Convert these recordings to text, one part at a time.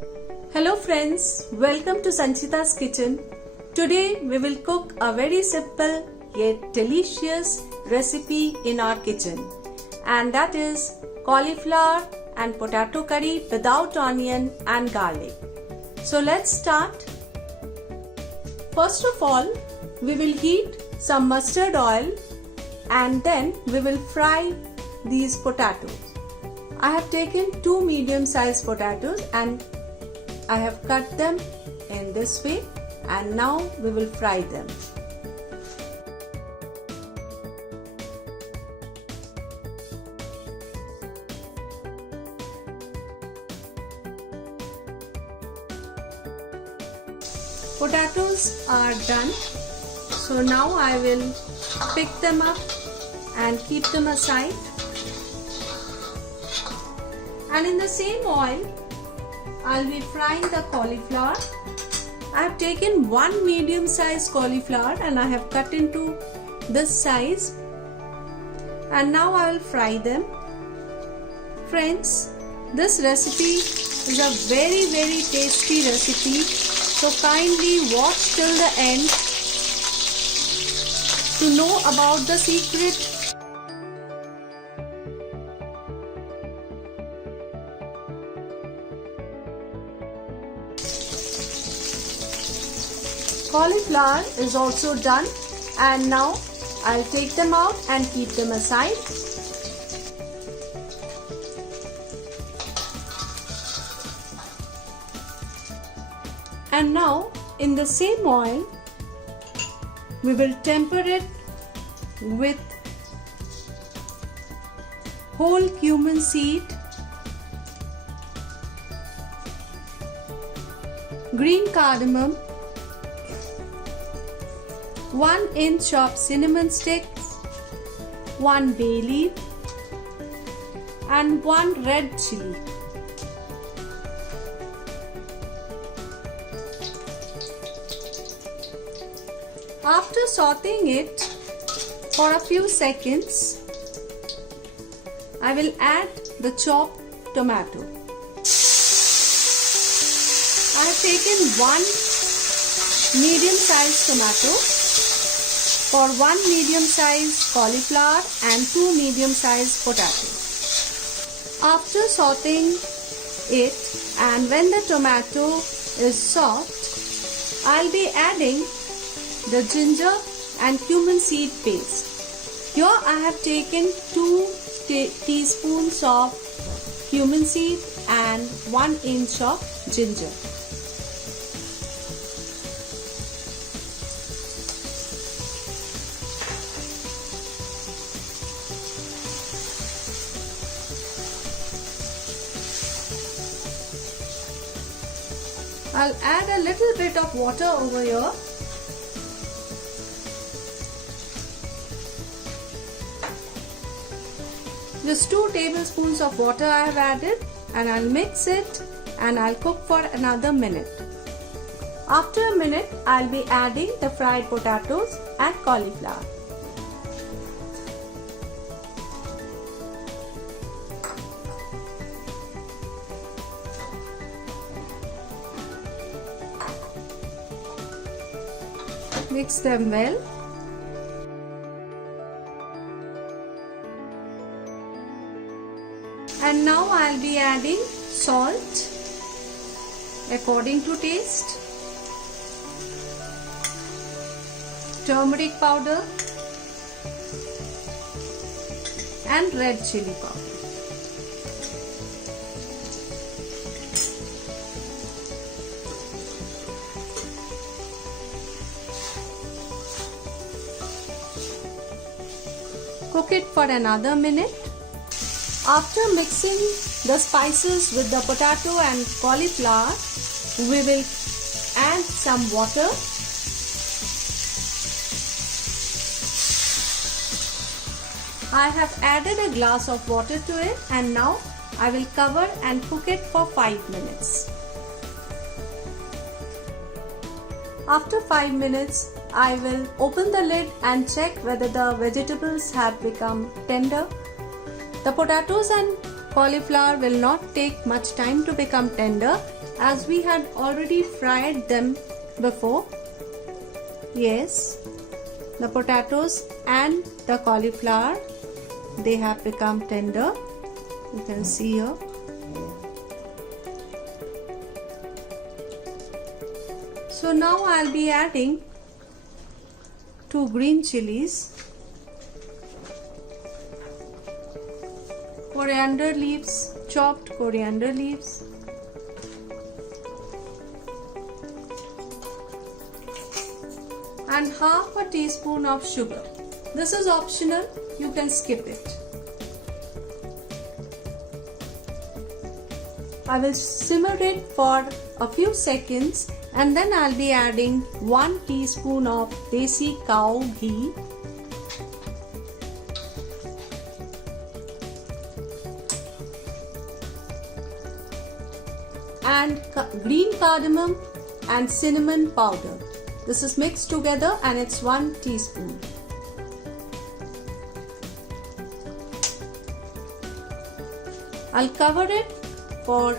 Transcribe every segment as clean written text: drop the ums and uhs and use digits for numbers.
Hello friends, welcome to Sanchita's kitchen. Today we will cook a very simple yet delicious recipe in our kitchen, and that is cauliflower and potato curry without onion and garlic. So let's start. First of all, we will heat some mustard oil and then we will fry these potatoes. I have taken two medium-sized potatoes and I have cut them in this way, and now we will fry them. Potatoes are done, so now I will pick them up and keep them aside. And in the same oil, I'll be frying the cauliflower. I have taken one medium-sized cauliflower and I have cut into this size, and now I will fry them. Friends, this recipe is a very tasty recipe, so kindly watch till the end to know about the secret. Cauliflower is also done, and now I'll take them out and keep them aside. And now in the same oil, we will temper it with whole cumin seed, green cardamom, 1 inch of cinnamon stick, 1 bay leaf and 1 red chili. After sauteing it for a few seconds, I will add the chopped tomato. I have taken 1 medium-sized tomato for 1 medium-sized cauliflower and 2 medium-sized potatoes. After sauteing it and when the tomato is soft, I'll be adding the ginger and cumin seed paste. Here I have taken 2 teaspoons of cumin seed and 1 inch of ginger. I'll add a little bit of water over here. Just 2 tablespoons of water I have added, and I'll mix it and I'll cook for another minute. After a minute, I'll be adding the fried potatoes and cauliflower. Mix them well. And now I'll be adding salt according to taste, turmeric powder and red chili powder. Cook it for another minute. After mixing the spices with the potato and cauliflower, we will add some water. I have added a glass of water to it, and now I will cover and cook it for 5 minutes. After 5 minutes, I will open the lid and check whether the vegetables have become tender. The potatoes and cauliflower will not take much time to become tender, as we had already fried them before. Yes, the potatoes and the cauliflower, they have become tender. You can see here. So now I'll be adding 2 green chilies, coriander leaves, chopped coriander leaves, and half a teaspoon of sugar. This is optional, you can skip it. I will simmer it for a few seconds and then I'll be adding 1 teaspoon of desi cow ghee, and green cardamom and cinnamon powder. This is mixed together and it's 1 teaspoon. I'll cover it for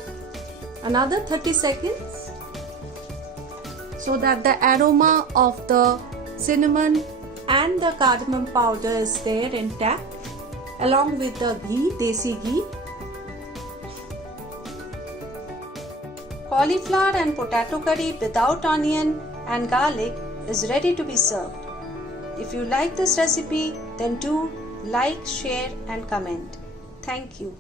another 30 seconds so that the aroma of the cinnamon and the cardamom powder is there intact along with the ghee, desi ghee. Cauliflower and potato curry without onion and garlic is ready to be served. If you like this recipe, then do like, share and comment. Thank you.